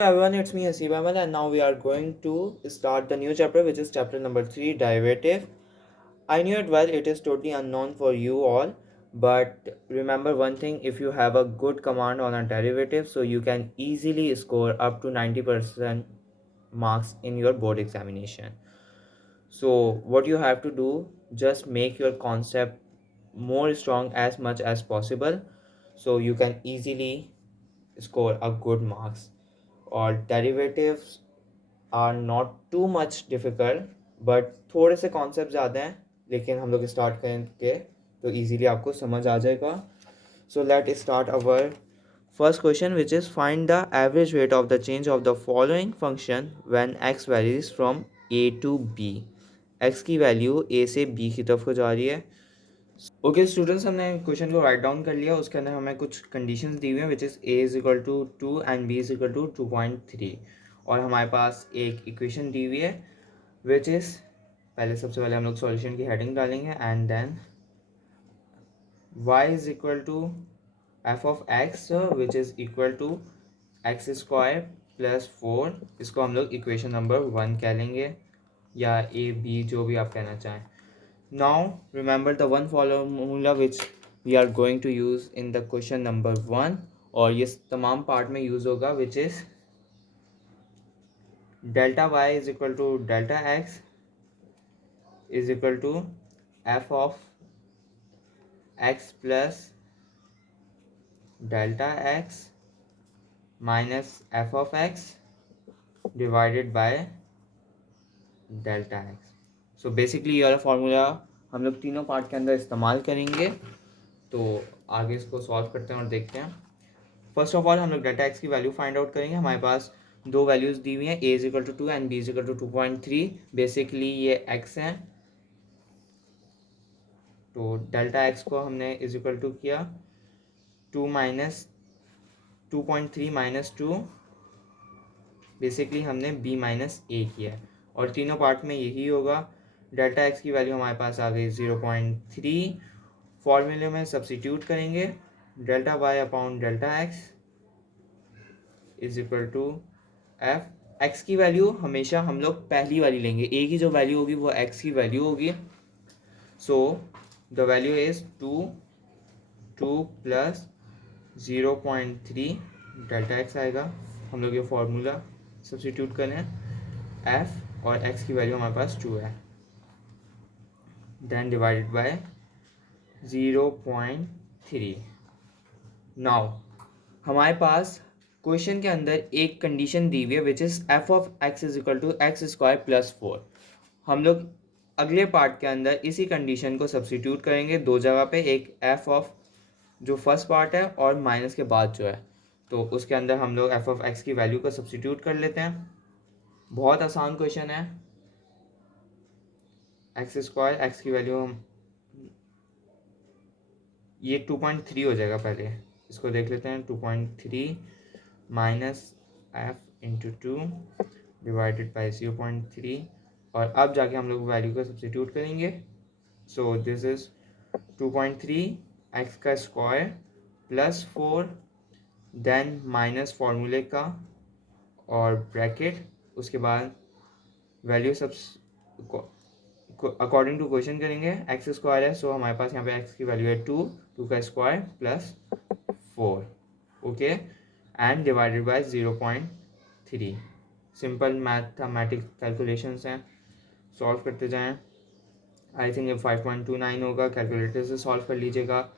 Everyone, it's me Hasib Ahmed, and now we are going to start the new chapter, which is chapter number 3, derivative. I knew it well, it is totally unknown for you all, but remember one thing, if you have a good command on a derivative, so you can easily score up to 90% marks in your board examination. So what you have to do, just make your concept more strong as much as possible, so you can easily score a good marks. Or derivatives are not too much difficult, but थोड़े से concept ज़्यादा हैं, लेकिन हम लोग start करेंगे तो easily आपको समझ आ जाएगा. So let us start our first question, which is find the average rate of the change of the following function when x varies from a to b. x की वैल्यू a से b की तरफ हो जा रही है. Okay students, हमने question को राइट डाउन कर लिया. उसके अंदर हमें कुछ कंडीशंस दी हुई हैं, which is A is equal to 2 and B is equal to 2.3. और हमारे पास एक इक्वेशन दी हुई है, विच इज़ सबसे पहले हम लोग सॉल्यूशन की हेडिंग डालेंगे and then y is equal to F of X which is equal to X square plus 4. इसको हम लोग इक्वेशन नंबर 1 कह लेंगे, या ए बी जो भी आप कहना चाहें. Now remember the one formula which we are going to use in the question number 1, और ये तमाम पार्ट में यूज़ होगा, which is delta y is equal to delta x is equal to f of x plus delta x minus f of x divided by delta x. So basically ये वाला formula हम लोग तीनों part के अंदर इस्तेमाल करेंगे. तो आगे इसको सॉल्व करते हैं और देखते हैं. फर्स्ट ऑफ ऑल हम लोग डेल्टा एक्स की वैल्यू फाइंड आउट करेंगे. हमारे पास दो वैल्यूज़ दी हुई हैं, A is equal to 2 and B is equal to 2.3. Basically ये एक्स हैं, तो डेल्टा एक्स को हमने इज इक्वल टू किया 2 माइनस 2.3 माइनस 2. बेसिकली हमने बी माइनस ए किया है, और तीनों पार्ट में यही होगा. डेल्टा एक्स की वैल्यू हमारे पास आ गई 0.3. फॉर्मूले में सब्सिट्यूट करेंगे, delta Y upon delta x is equal to F. X की वैल्यू हमेशा हम लोग पहली वाली लेंगे, ए की जो वैल्यू होगी वो एक्स की वैल्यू होगी. सो the value is 2 plus 0.3 delta x आएगा. हम लोग ये फॉर्मूला सब्सिट्यूट करें, एफ और एक्स की वैल्यू हमारे पास 2 है, देन डिवाइडेड बाय 0.3. नाउ हमारे पास क्वेश्चन के अंदर एक कंडीशन दी हुई है, which is F of X is equal to X square plus 4. हम लोग अगले पार्ट के अंदर इसी कंडीशन को सब्सिट्यूट करेंगे दो जगह पे, एक एफ ऑफ जो फर्स्ट पार्ट है और माइनस के बाद जो है, तो उसके अंदर हम लोग एफ ऑफ एक्स की वैल्यू को सब्सिट्यूट कर लेते हैं. बहुत आसान क्वेश्चन है. एक्स स्क्वायर एक्स की वैल्यू हम ये 2.3 हो जाएगा. पहले इसको देख लेते हैं. 2.3 minus F into 2 divided by 0.3, और अब जाके हम लोग वैल्यू को सब्सिट्यूट करेंगे. सो दिस इज 2.3 एक्स का स्क्वायर प्लस 4, देन माइनस फार्मूले का और ब्रैकेट, उसके बाद वैल्यू सब अकॉर्डिंग टू क्वेश्चन करेंगे. एक्स स्क्वायर है, सो हमारे पास यहाँ पे एक्स की वैल्यू है 2 का square plus 4. Okay, and divided by 0.3. Simple mathematics calculations हैं, सॉल्व करते जाएं. आई थिंक ये 5.29 होगा, कैलकुलेटर से सॉल्व कर लीजिएगा.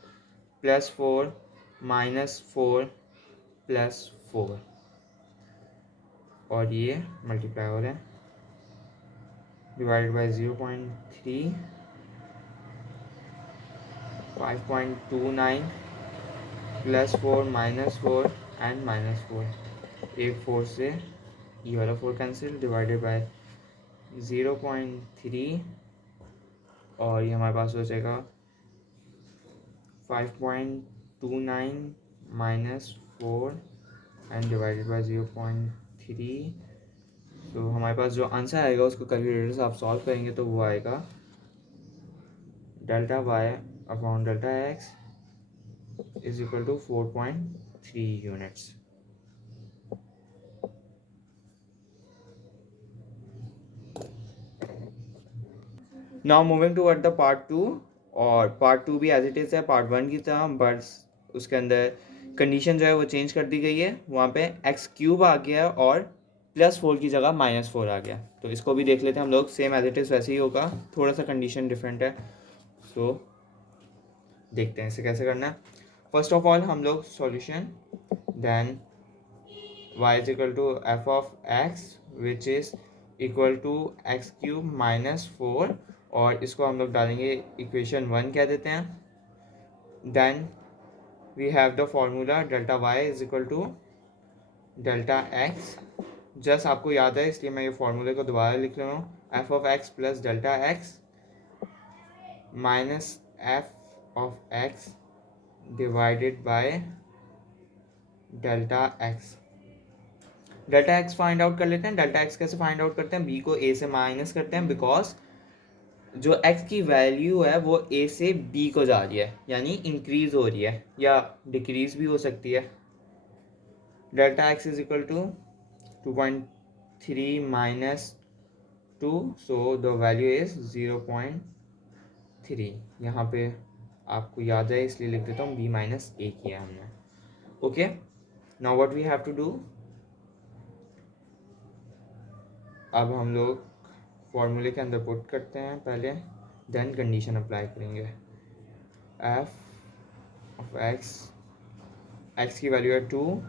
+4 -4 +4, और ये मल्टीप्लाई हो रहा है, डिवाइडेड बाय 0.3. 5.29 +4 -4 एंड -4. एक 4 से ये वाला 4 कैंसिल, डिवाइडेड बाय 0.3, और ये हमारे पास हो जाएगा 5.29 -4 एंड डिवाइडेड बाय 0.3. तो हमारे पास जो आंसर आएगा उसको कैलकुलेटर से आप सॉल्व करेंगे तो वो आएगा delta Y upon delta x is equal to 4.3 units. Now moving toward the part 2, और पार्ट 2 भी एज इट इज़ है पार्ट 1 की तरह, बट उसके अंदर कंडीशन जो है वो चेंज कर दी गई है। वहाँ पे एक्स क्यूब आ गया और +4 की जगह -4 आ गया। तो इसको भी देख लेते हैं हम लोग, सेम एज इट इज़ वैसे ही होगा, थोड़ा सा कंडीशन डिफरेंट है। सो देखते हैं इसे कैसे करना है। फर्स्ट ऑफ ऑल हम लोग solution, then y is equal to F of X which is equal to X cube -4, और इसको हम लोग डालेंगे इक्वेशन 1 कह देते हैं। Then we have the formula delta y is equal to delta X. Just आपको याद है इसलिए मैं ये फॉर्मूले को दोबारा लिख रहा हूँ, F of x plus delta x minus F of x divided by delta x. Delta x find out कर लेते हैं। डेल्टा एक्स कैसे फाइंड आउट करते हैं, बी को ए से माइनस करते हैं, बिकॉज जो एक्स की वैल्यू है वो ए से बी को जा रही है, यानी इंक्रीज हो रही है या डिक्रीज भी हो सकती है। Delta x is equal to 2.3 minus 2, so the value is 0.3। यहाँ पे आपको याद है इसलिए लिख देता हूँ b माइनस ए किया हमने। Okay, now what we have to do, अब हम लोग फॉर्मूले के अंदर पुट करते हैं पहले, देन कंडीशन अप्लाई करेंगे। एफ ऑफ एक्स की वैल्यू है 2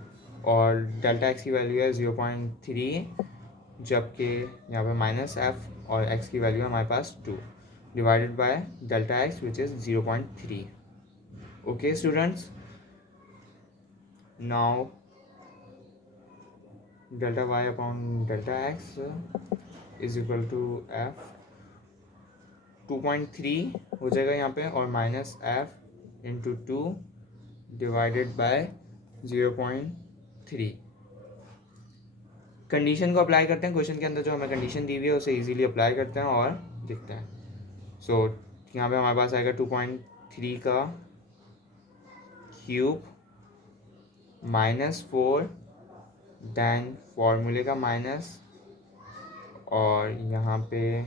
और डेल्टा एक्स की वैल्यू है 0.3, जबकि यहाँ पे माइनस एफ और एक्स की वैल्यू है हमारे पास 2 divided by delta X which is 0.3। Okay students, now delta Y upon delta x is equal to F 2.3 हो जाएगा यहाँ पे, और minus F into 2 divided by 0.3। Condition को अप्लाई करते हैं, क्वेश्चन के अंदर जो हमें कंडीशन दी हुई है उसे इजीली अप्लाई करते हैं और लिखते हैं। सो यहाँ पे हमारे पास आएगा 2.3 का क्यूब -4, देन फॉर्मूले का माइनस, और यहाँ पे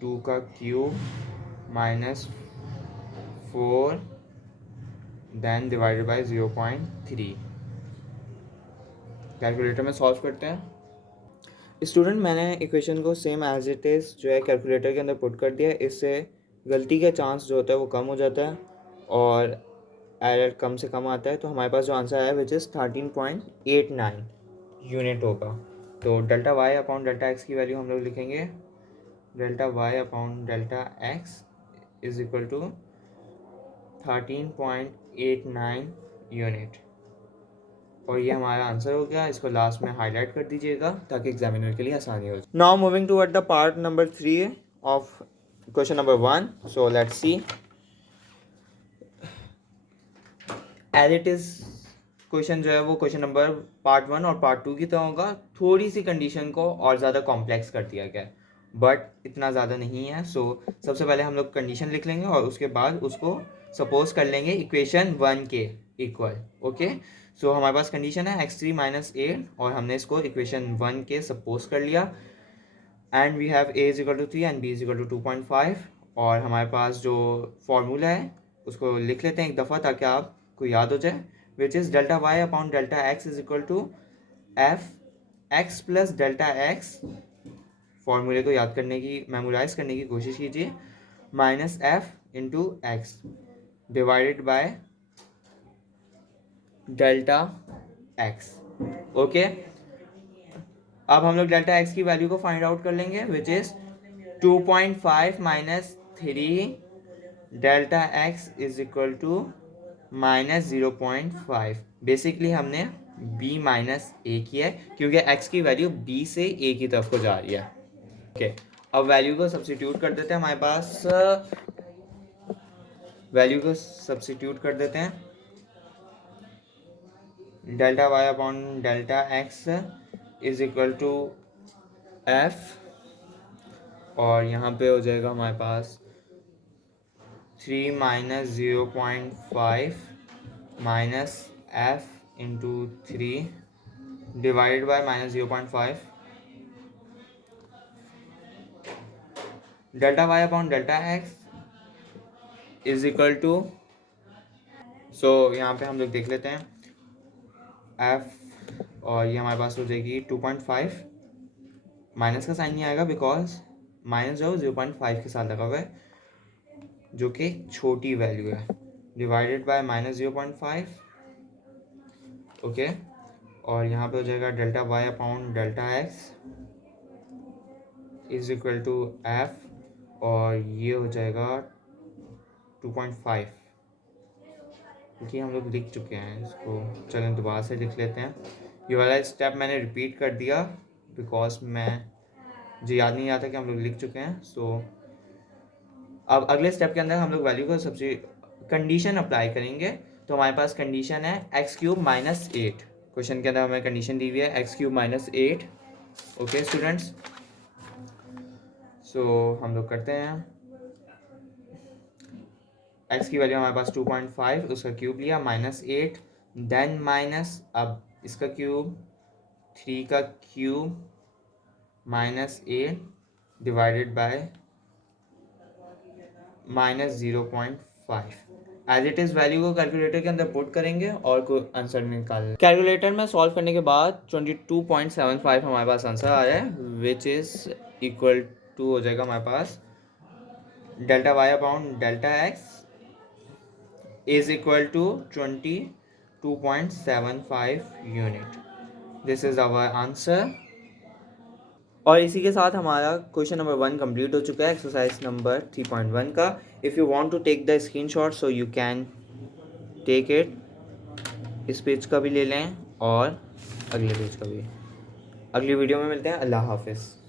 2 का cube -4 then divided by 0.3। Calculator में सॉल्व करते हैं। स्टूडेंट, मैंने इक्वेशन को सेम एज इट इज़ जो है कैलकुलेटर के अंदर पुट कर दिया। इससे गलती का चांस जो होता है वो कम हो जाता है और एरर कम से कम आता है। तो हमारे पास जो आंसर है विच इज़ 13.89 यूनिट होगा। तो delta Y upon delta x की वैल्यू हम लोग लिखेंगे, delta Y upon delta x is equal to 13.89 unit, और ये हमारा आंसर हो गया। इसको लास्ट में हाईलाइट कर दीजिएगा ताकि एग्जामिनर के लिए आसानी हो जाए। Now moving to the part number 3 of question number 1। So let's see as it is. Question जो है वो क्वेश्चन नंबर पार्ट 1 और पार्ट 2 की तरह होगा। थोड़ी सी कंडीशन को और ज़्यादा कॉम्प्लेक्स कर दिया गया है, बट इतना ज़्यादा नहीं है। सो सबसे पहले हम लोग कंडीशन लिख लेंगे और उसके बाद उसको सपोज कर लेंगे इक्वेशन 1 के इक्वल। ओके, सो हमारे पास कंडीशन है x3 - 8 और हमने इसको इक्वेशन 1 के सपोज कर लिया, and we have a is equal to 3 and b is equal to 2.5। और हमारे पास जो फॉर्मूला है उसको लिख लेते हैं एक दफ़ा ताकि आपको याद हो जाए, which is delta Y upon delta x is equal to F X plus delta X. फॉर्मूले को याद करने की, मेमोराइज करने की कोशिश कीजिए, minus F into x divided by delta x. Okay, अब हम लोग डेल्टा एक्स की वैल्यू को फाइंड आउट कर लेंगे, which is 2.5 minus 3 delta x is equal to -0.5। Basically हमने b माइनस ए किया है क्योंकि x की वैल्यू b से a की तरफ को जा रही है। ओके, अब वैल्यू को सब्स्टिट्यूट कर देते हैं। हमारे पास वैल्यू को सब्स्टिट्यूट कर देते हैं, delta Y upon delta x is equal to F, और यहाँ पे हो जाएगा हमारे पास 3 minus 0.5 minus F into 3 divided by -0.5 delta Y upon delta x is equal to, so यहाँ पे हम लोग देख लेते हैं एफ, और ये हमारे पास हो जाएगी 2.5, माइनस का साइन नहीं आएगा बिकॉज माइनस जो 0.5 के साथ लगा हुआ है जो कि छोटी वैल्यू है, डिवाइडेड बाय माइनस 0.5, ओके। और यहाँ पे हो जाएगा delta Y upon delta x is equal to F, और ये हो जाएगा 2.5, क्योंकि हम लोग लिख चुके हैं इसको। चलें दोबारा से लिख लेते हैं। ये वाला स्टेप मैंने रिपीट कर दिया बिकॉज मुझे याद नहीं आता कि हम लोग लिख चुके हैं। सो अब अगले स्टेप के अंदर हम लोग वैल्यू को सबसे कंडीशन अप्लाई करेंगे। तो हमारे पास कंडीशन है एक्स क्यूब माइनस 8। क्वेश्चन के अंदर हमें कंडीशन दी हुई है X cube minus 8। Okay students, so हम लोग करते हैं। एक्स की वैल्यू हमारे पास 2.5, उसका क्यूब लिया, माइनस 8, देन माइनस, अब इसका क्यूब 3 का cube minus 8 divided by minus 0.5। As it is value को कैलकुलेटर के अंदर पुट करेंगे और कोई आंसर निकाल। कैलकुलेटर में सॉल्व करने के बाद 22.75 हमारे पास आंसर आ रहा है, विच इज़ इक्वल टू हो जाएगा हमारे पास delta Y upon delta x is equal to 22.75 unit. This is our answer. और इसी के साथ हमारा क्वेश्चन नंबर 1 कंप्लीट हो चुका है, एक्सरसाइज नंबर 3.1 का। If you want to take the screenshot so you can take it. इस पेज का भी ले लें और अगले पेज का भी। अगली वीडियो में मिलते हैं। अल्लाह हाफिज़।